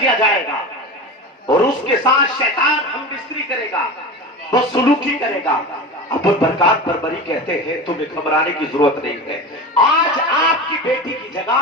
دیا جائے گا اور اس کے ساتھ شیطان ہم بستری کرے گا، وہ سلوکی کرے گا۔ ابو البرکات بربری کہتے ہیں تمہیں گھبرانے کی ضرورت نہیں ہے، آج آپ کی بیٹی کی جگہ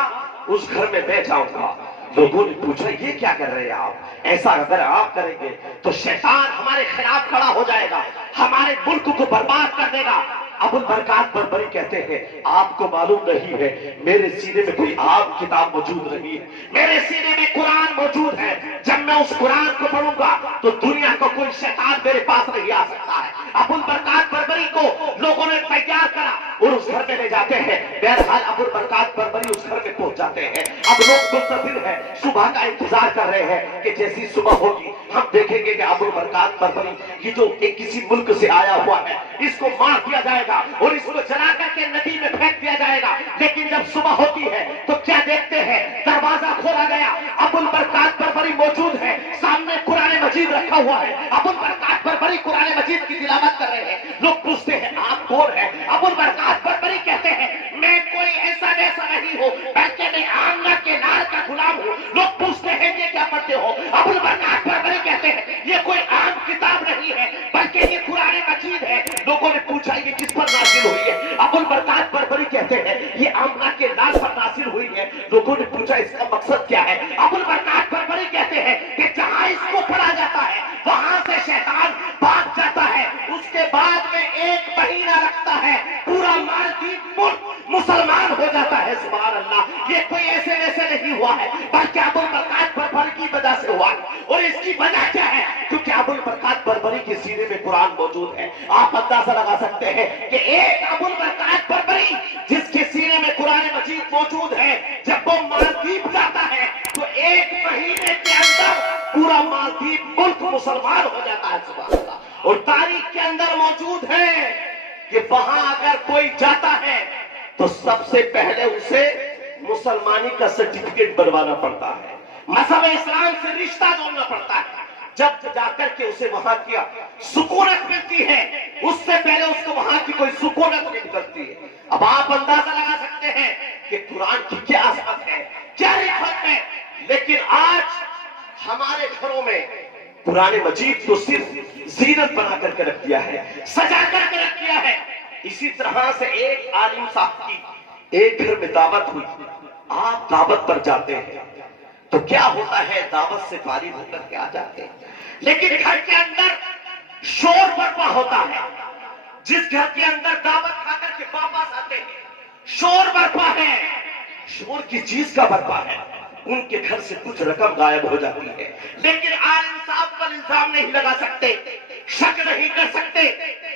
اس گھر میں میں جاؤں گا۔ لوگوں نے پوچھا یہ کیا کر رہے ہیں آپ؟ ایسا اگر آپ کریں گے تو شیطان ہمارے خلاف کھڑا ہو جائے گا، ہمارے ملک کو برباد کر دے گا۔ ابو البرکات بربری کہتے ہیں آپ کو معلوم نہیں ہے میرے سینے میں کوئی عام کتاب موجود نہیں ہے، میرے سینے میں قرآن موجود ہے، جب میں اس قرآن کو پڑھوں گا تو دنیا کو کوئی شیطان میرے پاس نہیں آ سکتا ہے۔ ابو البرکات بربری کو لوگوں نے تیار کرا اور اس گھر میں لے جاتے ہیں۔ بہرحال ابو البرکات بربری اس گھر میں پہنچ جاتے ہیں۔ اب لوگ منتظر ہیں، صبح کا انتظار کر رہے ہیں کہ جیسی صبح ہوگی ہم دیکھیں گے کہ ابو البرکات بربری یہ جو ایک کسی ملک سے آیا ہوا ہے اس کو مار دیا جائے گا اور اس کو جلا کر کے ندی میں پھینک دیا جائے گا۔ لیکن جب صبح ہوتی ہے تو کیا دیکھتے ہیں؟ دروازہ کھولا گیا، ابو البرکات بربری موجود ہے، سامنے قرآن مجید رکھا ہوا ہے، ابو البرکات بربری قرآن مجید کی تلاوت کر رہے ہیں۔ لوگ پوچھتے ہیں آپ کون ہیں؟ ابو البرکات بربری کہتے ہیں میں کوئی ایسا ویسا نہیں ہوں بلکہ میں آمنہ کے نار کا غلام ہوں۔ لوگ پوچھتے ہیں یہ کیا پڑھتے ہو؟ ابو البرکات بربری کہتے ہیں یہ کوئی عام کتاب نہیں ہے بلکہ یہ قرآن مجید ہے۔ لوگوں نے پوچھا یہ کس پر نازل ہوئی ہے؟ ابو البرکات بربری کہتے ہیں یہ آمنہ کے نار پر نازل ہوئی ہے۔ لوگوں نے پوچھا اس کا مقصد کیا ہے؟ ابو البرکات بربری کہتے ہیں کہ جہاں اس کو پڑھا جاتا ہے وہاں سے شیطان بھاگ جاتا ہے، اس کے بعد میں ایک مہینہ لگتا ہے پورا مالدیپ ملک مسلمان ہو جاتا ہے۔ سبحان اللہ، یہ کوئی ایسے ویسے نہیں ہوا ہے بلکہ ابو البرکات بربری کی وجہ سے ہوا ہے۔ اور اس کی وجہ کیا ہے؟ کیونکہ ابو البرکات بربری کے سینے میں قرآن موجود ہے۔ آپ اندازہ لگا سکتے ہیں کہ ایک ابو البرکات بربری جس کے سینے میں قرآن مجید موجود ہے جب وہ مالدیپ جاتا ہے تو ایک مہینے کے اندر پورا مالدیپ ملک مسلمان ہو جاتا ہے۔ سبحان اللہ، اور تاریخ کے اندر موجود ہے کہ وہاں اگر کوئی جاتا ہے تو سب سے پہلے اسے مسلمانی کا سرٹیفکیٹ بنوانا پڑتا ہے، مذہب اسلام سے رشتہ جوڑنا پڑتا ہے۔ جب جا کر کے اسے وہاں کی سکونت ملتی ہے اس سے پہلے اس کو وہاں کی کوئی سکونت نہیں ملتی ہے۔ اب آپ اندازہ لگا سکتے ہیں کہ قرآن کی کیا عظمت ہے، کیا رفعت ہے۔ لیکن آج ہمارے گھروں میں قرآن مجید کو صرف زینت بنا کر کے رکھ دیا ہے، سجا کر کے رکھ دیا ہے۔ اسی طرح سے ایک عالم صاحب کی ایک گھر میں دعوت ہوئی، آپ دعوت پر جاتے ہیں تو کیا ہوتا ہے دعوت سے فارغ ہو کر کے آ جاتے ہیں، لیکن گھر کے اندر شور برپا ہوتا ہے۔ جس گھر کے اندر دعوت کھا کر کے واپس آتے ہیں شور برپا ہے، شور کی چیز کا برپا ہے، ان کے گھر سے کچھ رقم غائب ہو جاتی ہے۔ لیکن عالم صاحب پر الزام نہیں لگا سکتے، شک نہیں کر سکتے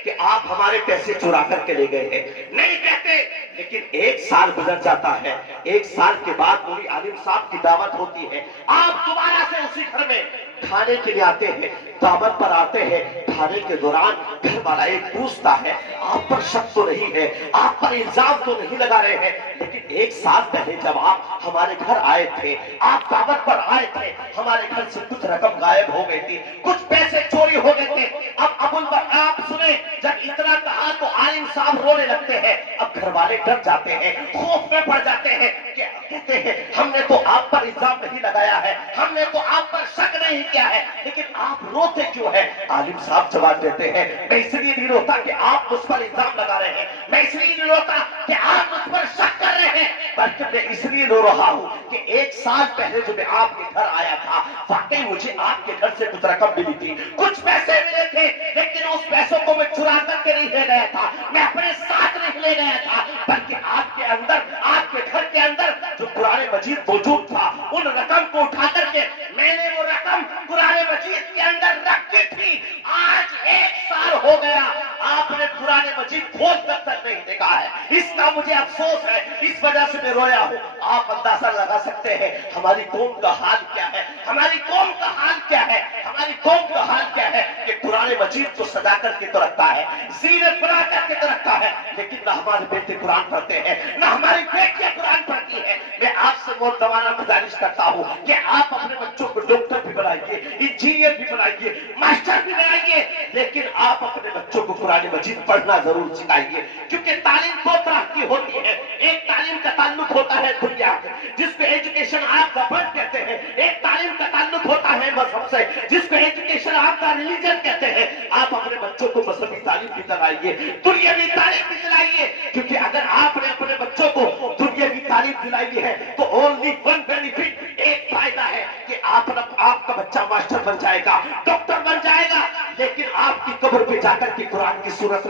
کہ آپ ہمارے پیسے چرا کر کے لے گئے ہیں، نہیں کہتے۔ لیکن ایک سال گزر جاتا ہے، ایک سال کے بعد وہی عالم صاحب کی دعوت ہوتی ہے، آپ دوبارہ سے اسی گھر میں کھانے کے لیے آتے ہیں، دعوت پر آتے ہیں۔ کھانے کے دوران گھر والا ایک پوچھتا ہے آپ پر شک تو نہیں ہے، آپ پر الزام تو نہیں لگا رہے ہیں، لیکن ایک سال پہلے جب آپ ہمارے گھر آئے تھے، آپ دعوت پر آئے تھے، ہمارے گھر سے کچھ رقم غائب ہو گئی تھی، کچھ پیسے چوری ہو گئے تھے۔ اب آپ سنیں، جب اتنا کہا تو عالم صاحب رونے لگتے ہیں۔ اب گھر والے ڈر جاتے ہیں، خوف میں پڑ جاتے ہیں، کہتے ہیں ہم نے تو آپ پر الزام نہیں لگایا ہے، ہم نے تو آپ پر شک نہیں کیا ہے، لیکن آپ روتے کیوں ہیں؟ عالم صاحب جواب دیتے ہیں میں اس لیے نہیں روتا کہ آپ مجھ پر الزام لگا رہے ہیں، میں اس لیے نہیں روتا کہ آپ مجھ پر شک کر رہے ہیں، بلکہ میں اس لیے رو رہا ہوں کہ ایک سال پہلے جو میں آپ کے گھر آیا تھا واقعی مجھے آپ کے گھر سے کچھ رقم ملی تھی، کچھ پیسے ملے تھے، لیکن اس پیسوں کو میں چرا کر کے نہیں لے گیا تھا، میں اپنے ساتھ نہیں لے گیا تھا، بلکہ آپ کے اندر، آپ کے گھر کے اندر جو قرآن مجید موجود تھا ان رقم کو اٹھا کر کے میں نے وہ رقم قرآن مجید کے اندر رکھی تھی۔ آج ایک سال ہو گیا آپ نے قرآن مجید کھول کر تک نہیں دیکھا ہے، اس کا مجھے افسوس ہے، اس وجہ سے میں رویا ہوں۔ آپ اندازہ لگا سکتے ہیں ہماری قوم کا حال کیا ہے، ہماری قوم کا حال کیا ہے، ہماری قوم کا حال کیا ہے کہ قرآن مجید کو سجا کر کے تو رکھتا ہے، زینت بنا کر کے تو رکھتا ہے، لیکن نہ ہمارے بیٹے قرآن پڑھتے ہیں، نہ ہماری بیٹیاں قرآن پڑھتی ہیں۔ میں آپ سے مولوانہ گزارش کرتا ہوں کہ آپ اپنے بچوں کو ڈاکٹر بھی بنائیے، انجینئر بھی بنائیے، ماسٹر بھی بنائیے، لیکن آپ اپنے بچوں کو قرآن مجید پڑھنا ضرور سکھائیے، کیونکہ تعلیم دو طرح کی ہوتی ہے۔ ایک تعلیم کا تعلق ہوتا ہے دنیا سے، جس کو ایجوکیشن آپ کا فرد کہتے ہیں، ایک تعلیم کا تعلق اگر آپ کا ریلیجن کہتے ہیں آپ اپنے بچوں کو مذہبی تعلیم بھی دلائیے, دنیاوی تعلیم بھی دلائیے, کیونکہ اگر آپ نے اپنے بچوں کو دنیاوی تعلیم دلائی ہے تو اونلی ون بینیفٹ, ایک فائدہ ہے کہ آپ کا بچہ ماسٹر بن جائے گا, ڈاکٹر بن جائے گا, لیکن آپ کی قبر پہ جا کر کے قرآن کی سورت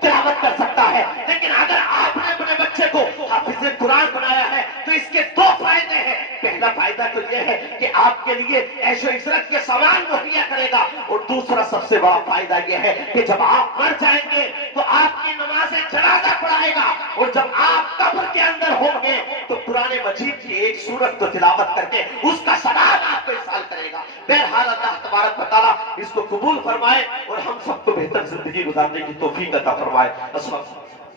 تلاوت کر سکتا ہے. لیکن اگر آپ نے اپنے بچے کو حافظ قرآن بنایا ہے تو اس کے دو فائدے ہیں. پہلا فائدہ تو یہ ہے کہ آپ کے لیے عیش و عشرت کے سامان مہیا کرے گا, اور دوسرا سب سے بڑا فائدہ یہ ہے کہ جب آپ مر جائیں گے تو آپ کی نماز جنازہ پڑھائے گا, اور جب آپ قبر کے اندر ہوں گے تو قرآن مجید کی ایک سورت کو تلاوت کر کے اس کا ثواب آپ کو ارسال کرے گا. بہرحال اللہ تبارک و تعالیٰ اس کو قبول فرمائے اور ہم سب کو بہتر زندگی گزارنے کی توفیق عطا فرمائے.